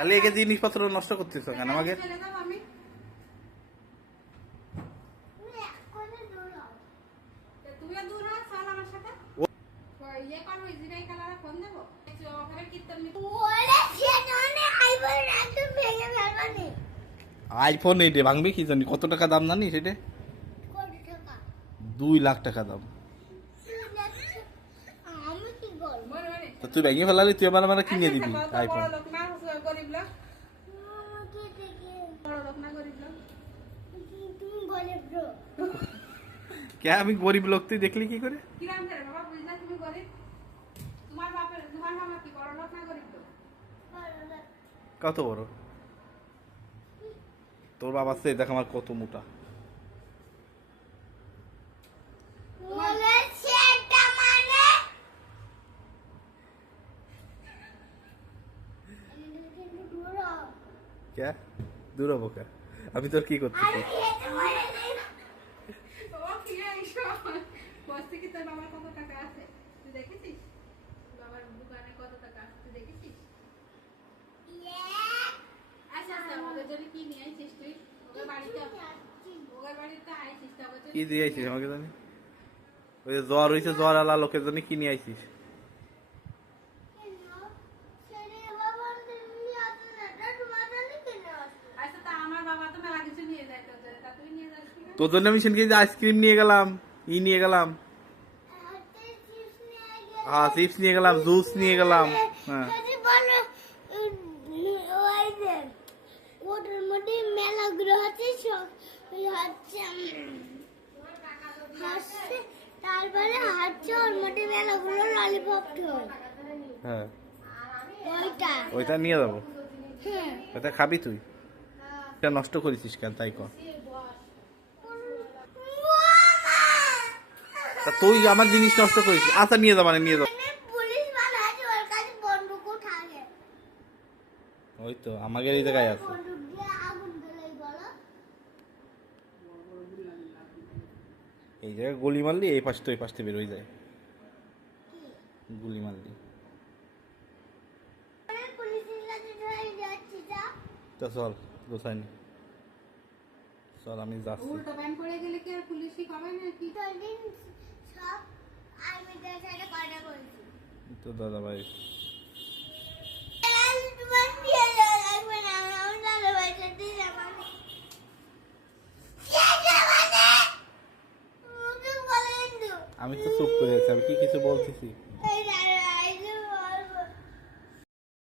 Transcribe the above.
রেখে জিনিসপত্র নষ্ট করতেছো কেন? আমাকে আইফোন এইটে ভাঙবে কি জানি কত টাকা দাম জানি সেটা দুই লাখ টাকা দাম আমি কি করব মনে মনে তো তুই ভেঙে ফেলালি তুই আমার আমার কিনে দিবি আচ্ছা, আইফোন বড় লোক না গরিব লোক? আমাকে দেখে বড় লোক না গরিব লোক? তুমি বলে ব্রো কে আমি গরিব লোক তুই দেখলি কি করে? কত বড়? তোর বাবা সে দেখ আমার কত মোটা বলেছে এটা মানে কিন্তু দূর হও। কে দূর হব কে আমি তোর কি আরে করতেছি খেতে বলে নেই। ও কি এইসব বসতে কি তোর বাবার কত টাকা আছে তুই দেখেছিস বাবার দোকানে কত টাকা আছে তুই দেখেছিস ইয়ে। আচ্ছা আচ্ছা ওদের জন্য কি নিয়ে আইছিস তুই ওদের বাড়িতে ওদের বাড়িতে আইছিস তো ওদের জন্য কি দিয়ে আইছিস আমাকে জানি? ওই জ্বর হয়েছে জ্বর আলা লোকের জন্য কি নিয়ে আইছিস কেন? ছেলে বাবা তুমি এত নেটা তোমার জন্য কেন আসলো? আচ্ছা তা আমার বাবা তো মেলা কিছু নিয়ে যায় তোর জন্য তা তুই নিয়ে যাস কি না? তোর জন্য আমি সেদিনকে আইসক্রিম নিয়ে গেলাম ই নিয়ে গেলাম। হ্যাঁ চিপস নিয়ে গেলাম জুস নিয়ে গেলাম হ্যাঁ। তারপরে হাঁটছে ওর মধ্যে মেলাগুলো ললিপপ হ্যাঁ। ওইটা ওইটা নিয়ে যাব। হ্যাঁ। ওইটা খাবি তুই। এটা নষ্ট করেছিস কেন তাই কর। তা তুই আমার জিনিস নষ্ট করেছিস আচ্ছা নিয়ে যাব মানে নিয়ে থাকে। ওই তো আমাকে এই জায়গায় আছে। এই জায়গায় গুলি মারলি এই পাশ তো এই পাশ থেকে বেরোয় যায়। গুলি মারলি। যা তো চল গোসাইনি চল আমি যাচ্ছি। উল্টো ব্যান পড়ে গেলে কি আর পুলিশই হবে না কি তো দাদা ভাই আমি তো চুপ করে আছি আমি কি কিছু বলতেছি?